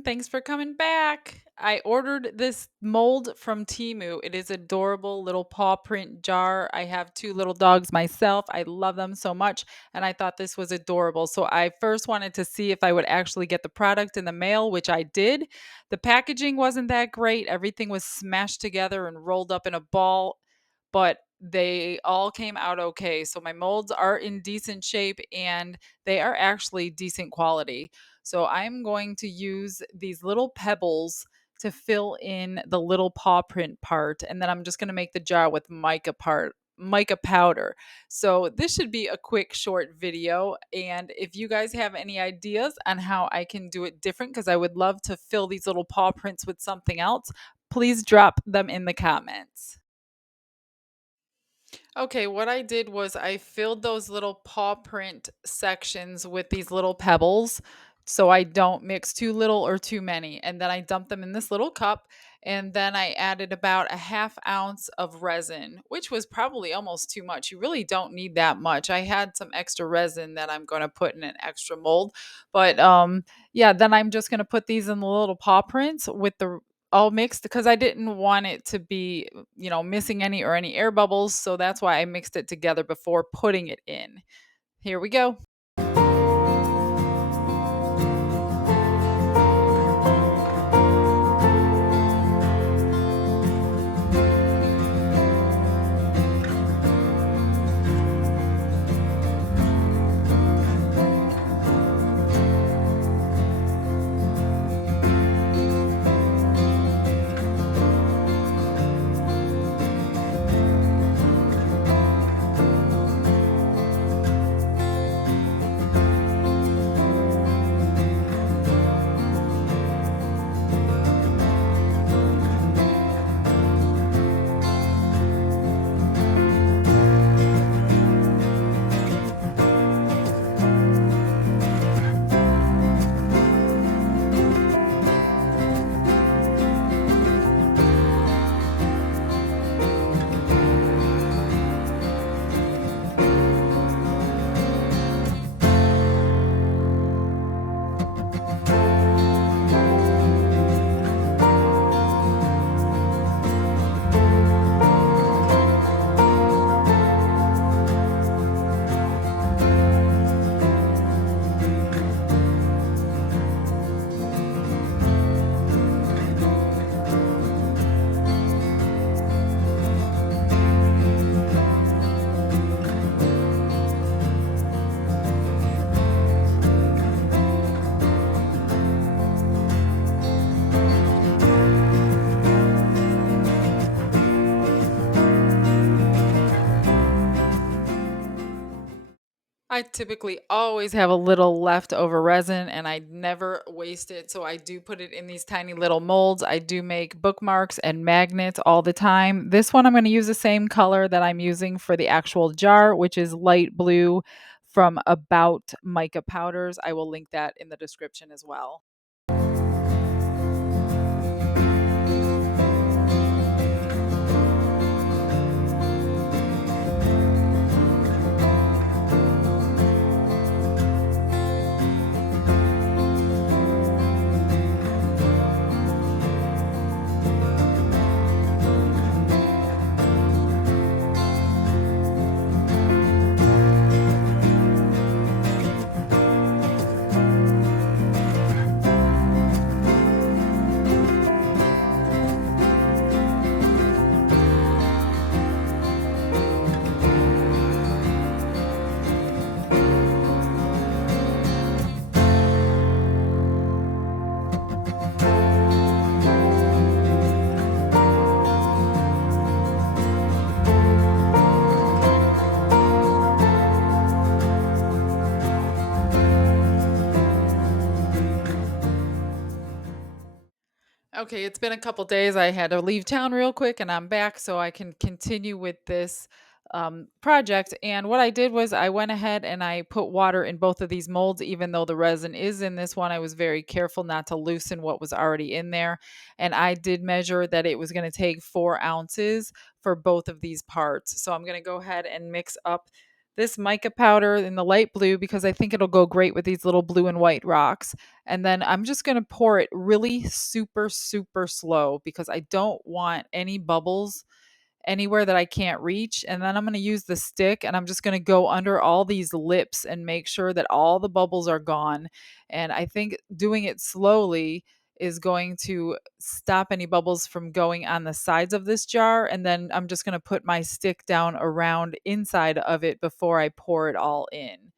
again. Thanks for coming back. I ordered this mold from Temu. It is adorable little paw print jar. I have two little dogs myself. I love them so much, and I thought this was adorable. So I first wanted to see if I would actually get the product in the mail, which I did. The packaging wasn't that great. Everything was smashed together and rolled up in a ball, but they all came out okay. So my molds are in decent shape and they are actually decent quality. So I'm going to use these little pebbles to fill in the little paw print part, and then I'm just going to make the jar with mica powder. So this should be a quick short video, and if you guys have any ideas on how I can do it different, because I would love to fill these little paw prints with something else, please drop them in the comments. Okay, what I did was I filled those little paw print sections with these little pebbles so I don't mix too little or too many. And then I dumped them in this little cup. And then I added about a half ounce of resin, which was probably almost too much. You really don't need that much. I had some extra resin that I'm going to put in an extra mold. But yeah, then I'm just going to put these in the little paw prints with the all mixed because I didn't want it to be, missing any air bubbles. So that's why I mixed it together before putting it in. Here we go. I typically always have a little leftover resin and I never waste it. So I do put it in these tiny little molds. I do make bookmarks and magnets all the time. This one I'm going to use the same color that I'm using for the actual jar, which is light blue from About Mica Powders. I will link that in the description as well. Okay, it's been a couple days. I had to leave town real quick and I'm back so I can continue with this project. And what I did was I went ahead and I put water in both of these molds, even though the resin is in this one. I was very careful not to loosen what was already in there. And I did measure that it was going to take 4 ounces for both of these parts. So I'm going to go ahead and mix up this mica powder in the light blue because I think it'll go great with these little blue and white rocks. And then I'm just going to pour it really super, super slow because I don't want any bubbles anywhere that I can't reach. And then I'm going to use the stick and I'm just going to go under all these lips and make sure that all the bubbles are gone. And I think doing it slowly is going to stop any bubbles from going on the sides of this jar. And then I'm just going to put my stick down around inside of it before I pour it all in.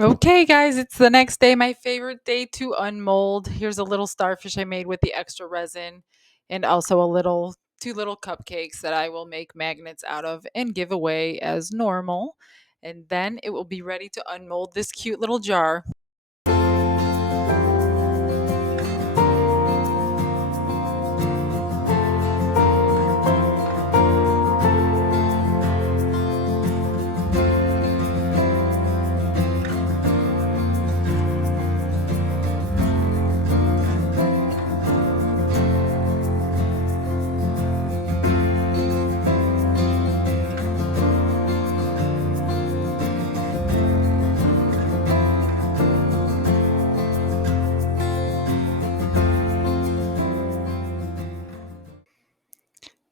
Okay, guys, it's the next day, my favorite day to unmold. Here's a little starfish I made with the extra resin, and also a little two little cupcakes that I will make magnets out of and give away as normal. And then it will be ready to unmold this cute little jar.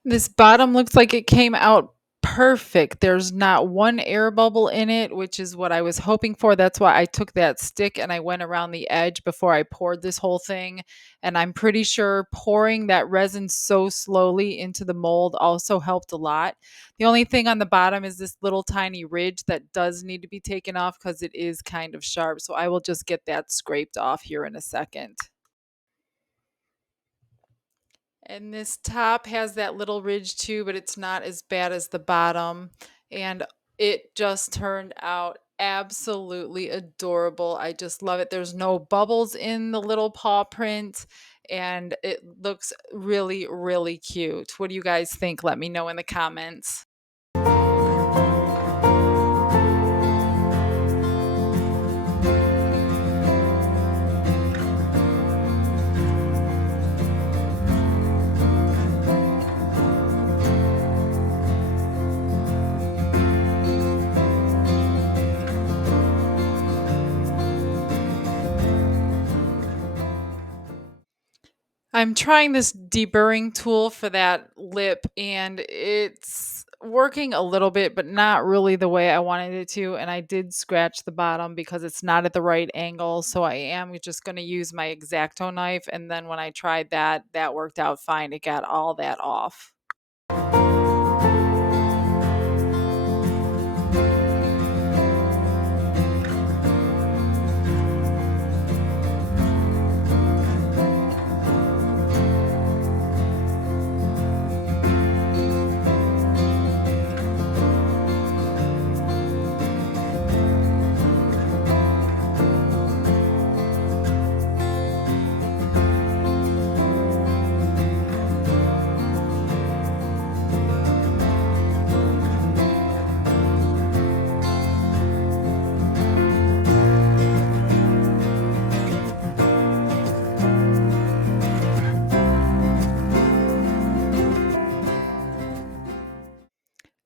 This bottom looks like it came out perfect. There's not one air bubble in it, which is what I was hoping for. That's why I took that stick and I went around the edge before I poured this whole thing. And I'm pretty sure pouring that resin so slowly into the mold also helped a lot. The only thing on the bottom is this little tiny ridge that does need to be taken off because it is kind of sharp. So I will just get that scraped off here in a second. And this top has that little ridge too, but it's not as bad as the bottom. And it just turned out absolutely adorable. I just love it. There's no bubbles in the little paw print, and it looks really, really cute. What do you guys think? Let me know in the comments. I'm trying this deburring tool for that lip, and it's working a little bit, but not really the way I wanted it to. And I did scratch the bottom because it's not at the right angle. So I am just going to use my X-Acto knife. And then when I tried that, that worked out fine. It got all that off.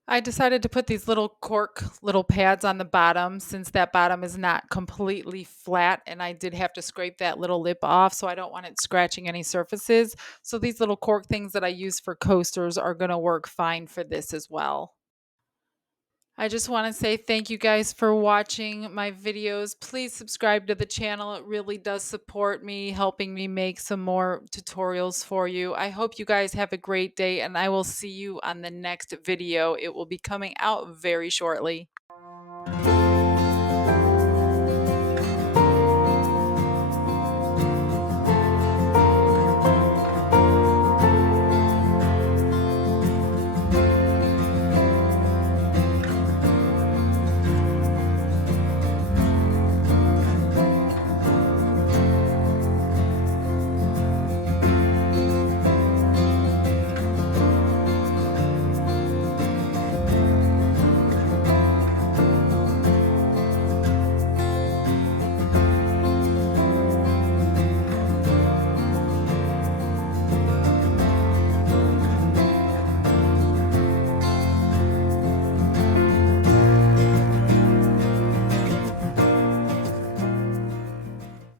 I decided to put these little cork little pads on the bottom since that bottom is not completely flat, and I did have to scrape that little lip off, so I don't want it scratching any surfaces. So these little cork things that I use for coasters are going to work fine for this as well. I just want to say thank you guys for watching my videos. Please subscribe to the channel. It really does support me, helping me make some more tutorials for you. I hope you guys have a great day, and I will see you on the next video. It will be coming out very shortly.